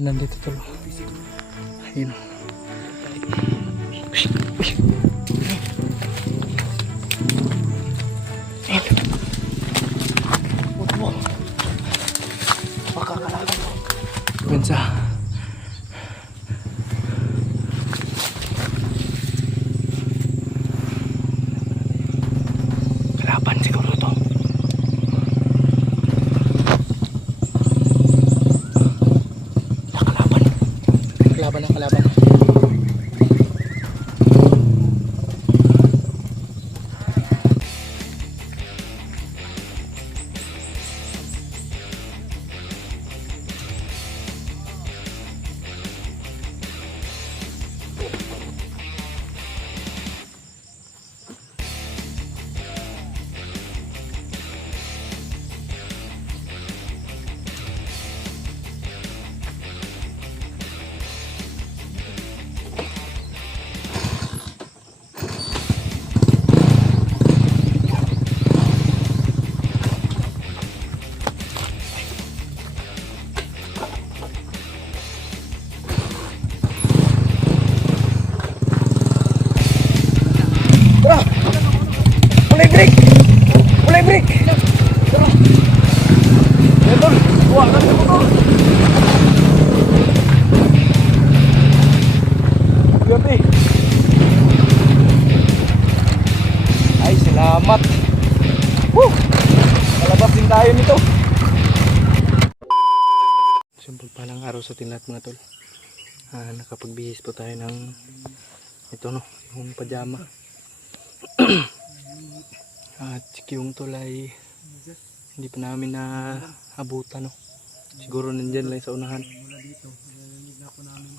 Nandito tuloy. Ayun. Bensa. Kalaban siguro to. Kalaban. Mulai break. Betul. Wah, kan motor. Gabi. Ay, salamat. Malabas din tayo nito. Simple palang araw sa atin lahat mga tol. Nakapagbihis po tayo ng ito no, yung pajama. At yung tulay hindi pa namin naabutan no. Siguro nandyan lang sa unahan.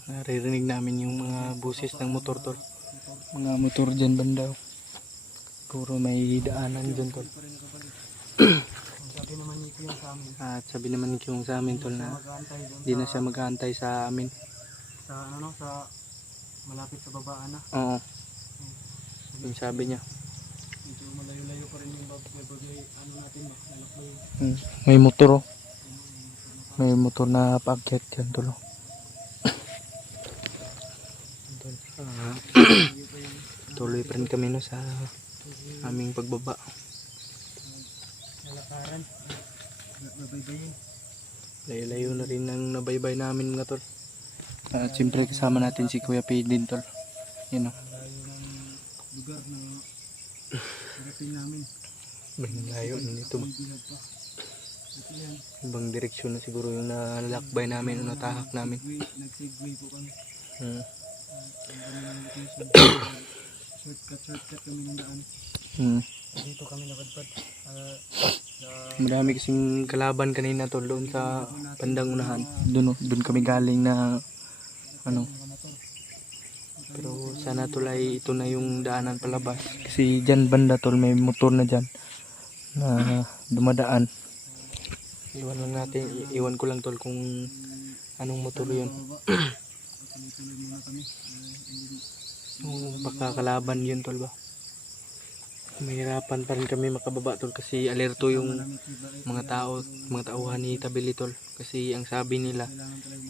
Naririnig namin yung mga busis ng motor tol. Mga motor dyan banda. Siguro may daanan dyan tol. At sabi naman ni Kyung sa amin tol na hindi na siya mag-aantay sa amin. Sa ano no, sa malapit sa babaan na. Oo. Yung sabi niya. Medyo malayo-layo pa rin yung bagay ano natin ba, lalakbay. May motor oh. May motor na paakyat yan tulo. Tuloy pa rin kami no sa aming pagbaba. Lalakaran. Babaybayin. Layo-layo na rin ang nabaybay namin mga tol. At siyempre kasama natin si Kuya P din tol. Yan o. Layo ng lugar na harating namin. Layo nito ba? Bilag pa. Ito yan. Ibang direksyon na siguro yung nalakbay namin o natahak namin. Nag-segway po kami. Shortcut kami ng daan. Dito kami nakadpad. Marami kasing kalaban kanina tol doon sa bandang unahan. Doon kami galing na ano. Pero sana tol ay ito na yung daanan palabas. Kasi dyan banda tol may motor na dyan na dumadaan. Iwan ko lang tol kung anong motor yun. Baka kalaban yun tol ba. Mahirapan pa rin kami makababa tol kasi alerto yung mga tauhan ni Tabili tol. Kasi ang sabi nila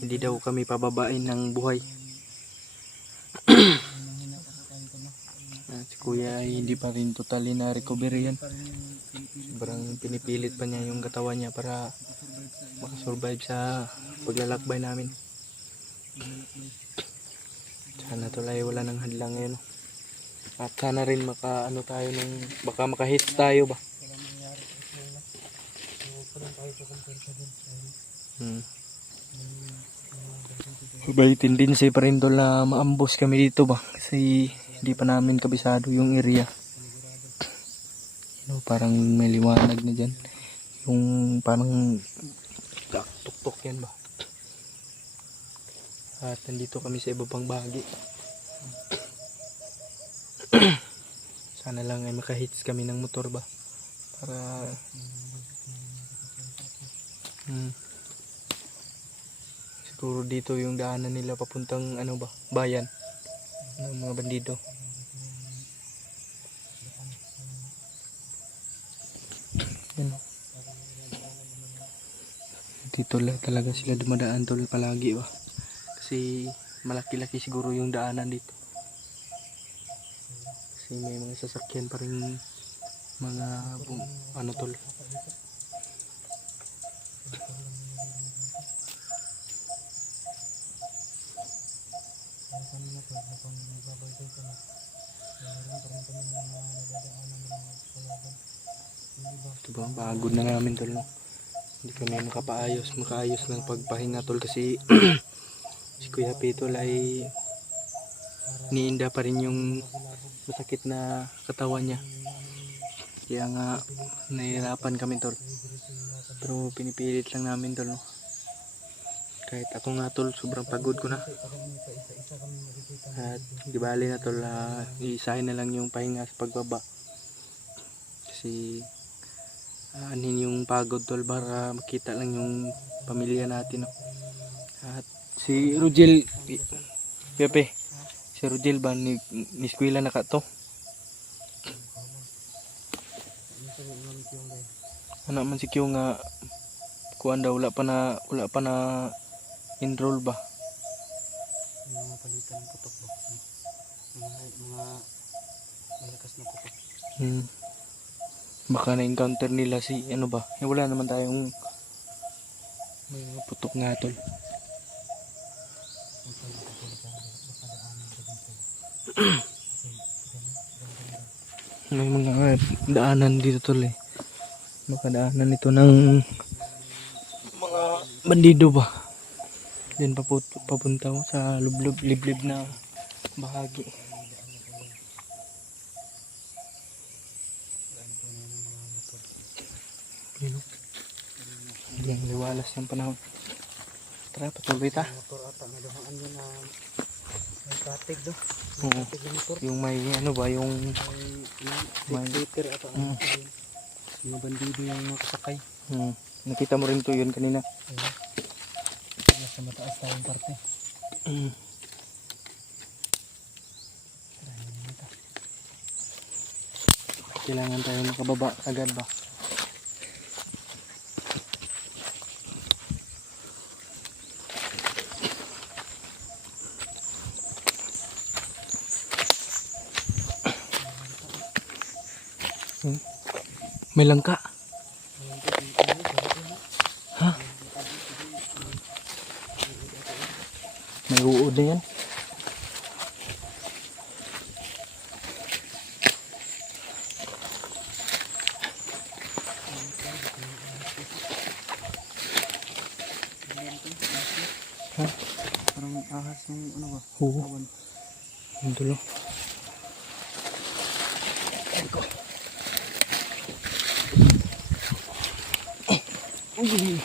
hindi daw kami pababain ng buhay. Si kuya ay hindi pa rin totally na recovery yan. Sobrang pinipilit pa niya yung katawan niya para makasurvive sa paglalakbay namin. Sana tol ay wala nang hadlang ngayon. At sana rin maka-ano tayo ng baka maka-hits tayo ba. May tendency pa rin tol na maambos kami dito ba kasi hindi pa namin kabisado yung area. Parang may liwanag na dyan. Yung parang tuktok yan ba. At nandito kami sa iba pang bahagi. Sana lang ay makahits kami ng motor ba para siguro dito yung daanan nila papuntang ano ba bayan ng mga bandido. Yan. Dito lang talaga sila dumadaan tol palagi ba. Kasi malaki-laki siguro yung daanan dito. Kasi may mga sasakyan pa rin mga ano tol. Ito ba, pagod na namin tol no. Hindi kami makaayos ng pagpahinga tol kasi si Kuya Pitol ay niinda pa rin yung masakit na katawan niya. Kaya nga nahihirapan kami tol. Pero pinipilit lang namin tol no. Kahit ako nga tol, sobrang pagod ko na. At di bali na tol, iisahin na lang yung pahinga sa pagbaba. Kasi anin yung pagod tol para makita lang yung pamilya natin no. At si Rugel, Pepe, si Rugel ba ni eskwela na ka to? Ano man si Kyo nga kuan daw wala pa na enroll ba? Mga palitan ng putok ba? Mga malakas na putok. Baka na-encounter nila si ano ba? Wala naman tayong may mga putok nga tol. May mga daanan dito tol eh. Makadaanan ito ng mga bandido ba? Yan papunta sa liblib na bahagi. Yan, liwalas yung panahon. Tara, patuloy ta. Motor ata na dahan yun na may katig do. Oo. Katig na motor. Yung may ano ba, yung May liter ata. Mga bandido yung makasakay. nakita mo rin to yun kanina. Nasa mataas tayong parte. Kailangan tayo makababa agad ba? May langka. Ha? May uod na yan. Ha? Parang ahas yung ano ba? Oo. Ang dulo. Uy.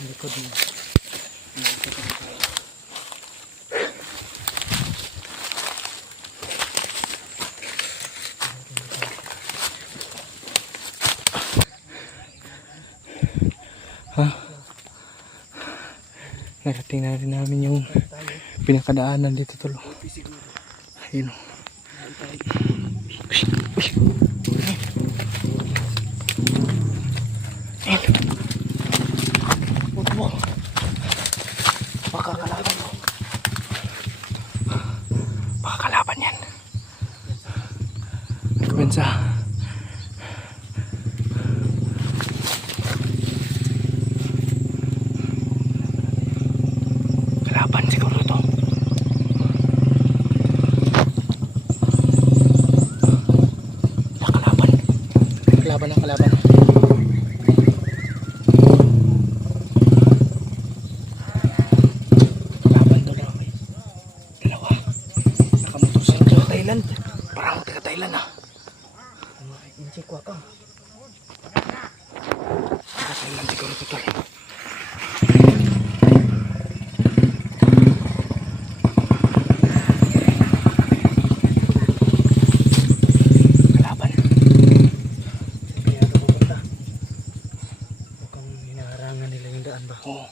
Likod mo. Ha? Narating na rin namin yung pinakadaanan dito tulo. Ayun. Baka kalaban mo. Baka kalaban yan. Bensa. Kalaban siguro ito. Kalaban. Kalaban ang kalaban. Parang taga-Thailand ah. Inci kuha ka. Taga-Thailand siguro ito tol. Kalaban. Kaya ako pupunta. Mukhang hinaharangan nila yung daan ba? Oo.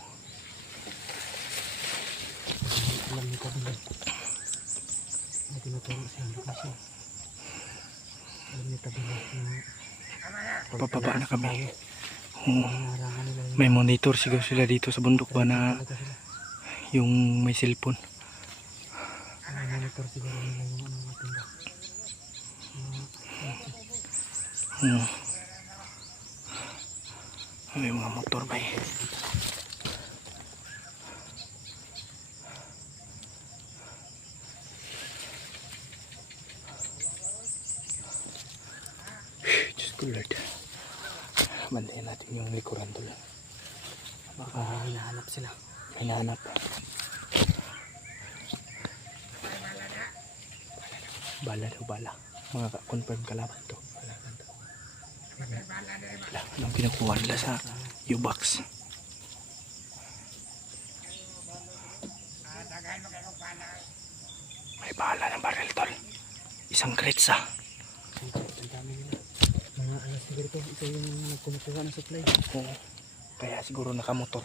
naturo siya ang lokasyon. Alam niya tabi na Pababa na kami. Oo. nangarangan nila yung May monitor siguro sila dito sa bundok ba na talaga sila. yung may cellphone. Monitor siguro nila yung ano natin ba. Oo. May mga motor ba eh. Diyos ko Lord. Bantayan natin yung likuran doon. Baka hinahanap sila. hinahanap. Bala daw bala. Mga confirm kalaban to. Wala. Anong pinakuha nila sa U-box? May bala ng barrel tol. Isang crates ah. Ang dami nila. Mga alas siguro to. Ito yung nagkumukuha ng supply. Oo. Kaya siguro nakamotor.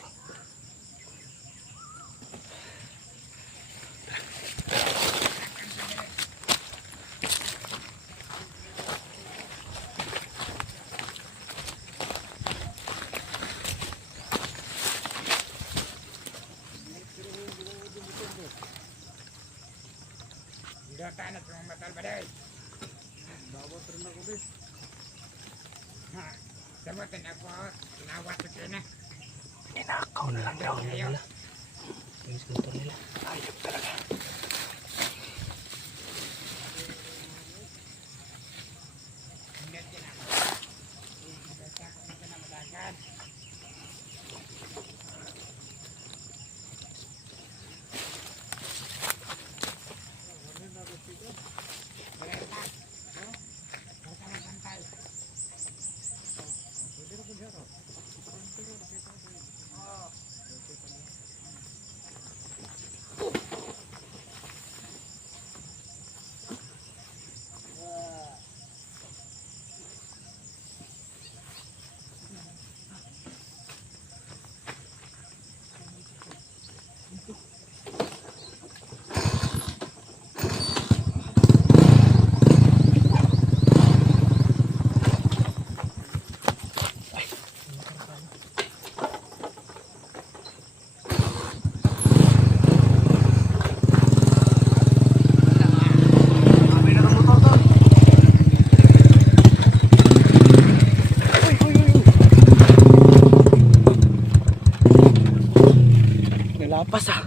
Ninakaw na lang daw nila. Yung motor nila. Ayop talaga. Nalapas ah.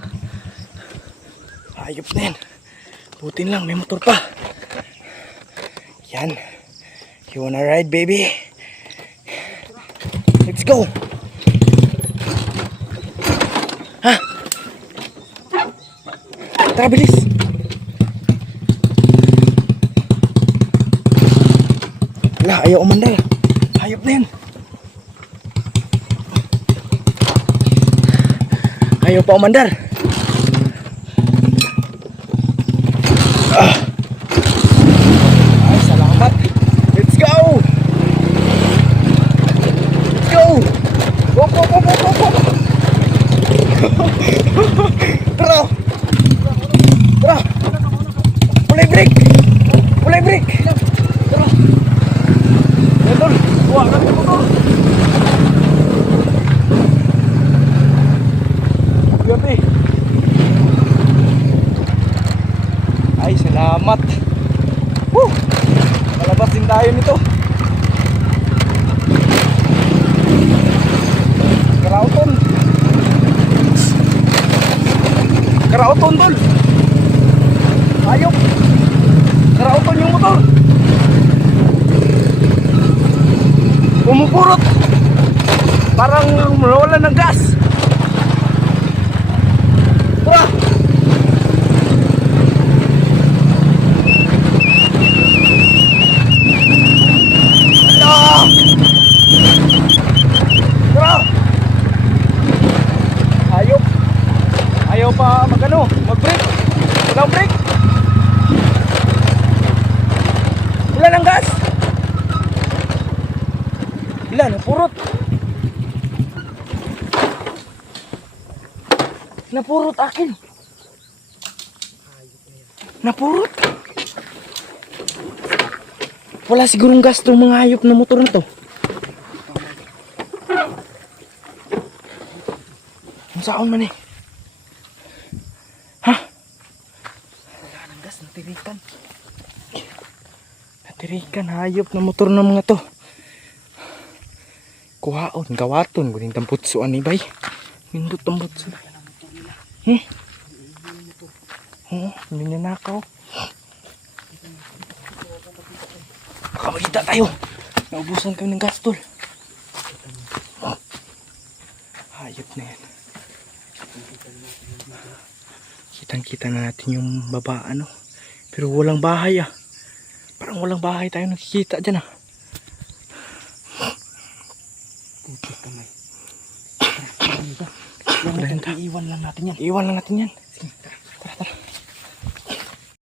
Ayop na yan. Putin lang, may motor pa. Yan. You wanna ride, baby? Let's go! Ha? Tara, bilis! Wala, ayaw umandar. Hayop na yan. Ayaw pa umandar. Ay, salamat. Let's go! Let's go! Go, go, go, go, go, go! Tara! Tara! Pulay break! Pulay break! Tara! Motor! Kuha ka ng motor! Gabi! Ay, salamat! Woo! Malabas din tayo nito! Karauton! Karauton tol! Ayok! Karauton yung motor! Pumupurot! Parang nawala ng gas! Tara! Ala! Tara! Ayok! Ayaw pa magano, mag-brake! Walang brake! Wala ng gas! Wala, napurot! Napurot akin! Napurot! Wala sigurong gas tong mga hayop na motor na to. Ang saon man eh. Ha? Wala nang gas, natirikan. Natirikan, hayop na motor ng mga to. Kuhaon, gawaton, guling tamputsuan ni bay. Mindot tambutso. Oo, hindi na nakaw. Baka makita tayo. Naubusan kami ng gas, tol. Hayop na yan. Kitang-kita na natin yung baba, ano. Pero walang bahay ah. Parang walang bahay tayo nakikita dyan ah. Putik kamay. Yan, Iiwan lang natin yan. iwan lang natin yan. Sige, tara.